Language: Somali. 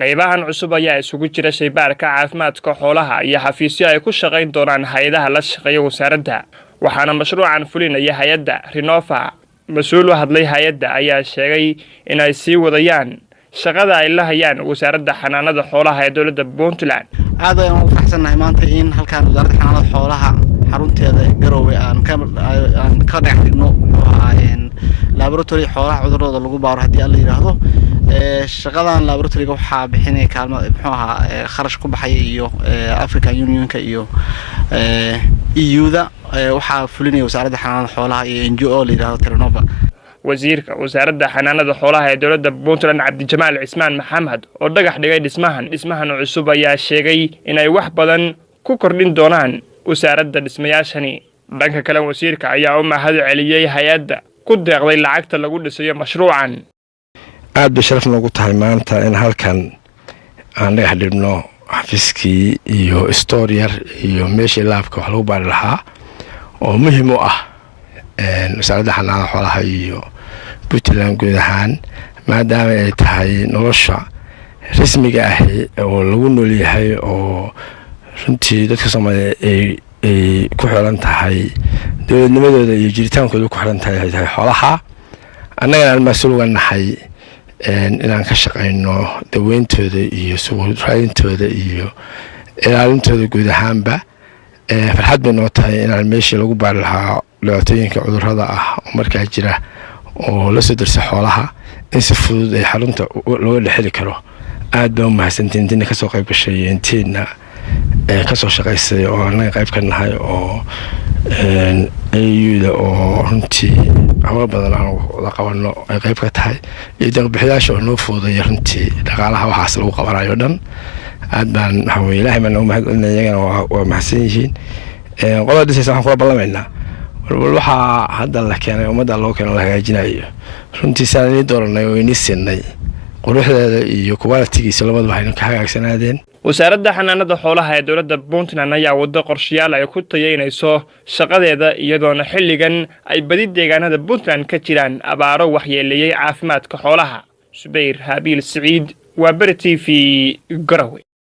qaybahan cusub ayaa isugu jira shaybaarka caafimaadka xoolaha iyo xafiisyo ay ku shaqayn doonaan hay'adaha la shaqeeya wasaaradda waxaana mashruucan fulinaya hay'adda Renova mas'uul u hadlay hay'adda ayaa sheegay in ay sii wadayaan shaqada ay la hayaan wasaaradda xanaanada xoolaha ee dawladda Puntland aad ayaan ugu faraxsanahay maanta in halkaan wasaaradda xanaanada xoolaha xarunteeda Garowe aan ka dhigno laboratory xoolaha cudurrada lagu baaro hadii alla yiraahdo shaqadan laboratory-ga waxa bixinay kaalmo kharash ku baxay iyo African Union-ka iyo EU-da waxa fulinaya wasaaradda xanaanada xoolaha iyo NGO la yiraahdo Renova wasiirka wasaaradda xanaanada xoolaha ee dawladda Puntland Cabdijamaal Cismaan Maxamed oo dhagax dhigay dhismahan cusub ayaa sheegay in ay wax badan ku kordhin doonaan wasaaradda dhismayaashani dhanka kale wasiirka ayaa u mahad celiyay hay'adda ku deeqday lacagta lagu dhisayo mashruucan aad bay sharaf noogu tahay maanta in halkan aan dhagax dhigno xafiiskii iyo storeyar iyo meeshii laabka wax lagu baari lahaa oo muhiim u ah wasaaradda xanaanada xoolaha iyo Puntland guud ahaan maadaama ay tahay nolosha rasmiga ah oo lagu nool yahay oo runtii dadka Soomaaliyeed ay ku xiran tahay dawladnimadooda iyo jiritaankooda ku xiran tahay xoolaha annagana aan mas'uul uga nahay inaan ka shaqeyno daweyntooda iyo suuqraadintooda iyo ilaalintooda guud ahaanba farxad bay noo tahay inaan meeshii lagu baari lahaa dhibaatooyinka cudurrada ah oo markaa jira oo la soo dirsa xoolaha in si fudud ay xarunta looga dhexli karo aad baa u mahadsantiin intii ka soo qayb gashay intiina ka soo shaqaysay oo anaga qayb ka nahay oo AU-da oo runtii hawl badan aan wada qabano ay qayb ka tahay iyo deeq-bixiyaasha oo noo fududeeyay runtii dhaqaalaha waxaas lagu qabanayo dhan aad baan waxa Ilaahay ma noo mahad celinayna waa mahadsan yihiin qodobada dhisaysa waxaan kula ballamaynaa waxa hadda la keenay ummadda loo keenay la hagaajinayo runtii saanay dooranay oo inii siinay quruxdeeda iyo quality-giisa labadaba waxay ka hagaagsanaadeen wasaaradda xanaanada xoolaha ee dawladda Puntland ayaa wada qorshayaal ay ku tayeynayso shaqadeeda iyadoona xilligan ay badi deegaanada Puntland ka jiraan abaaro waxyeeleeyay caafimaadka xoolaha Subayr Habiil Saciid waa Bari TV Garowe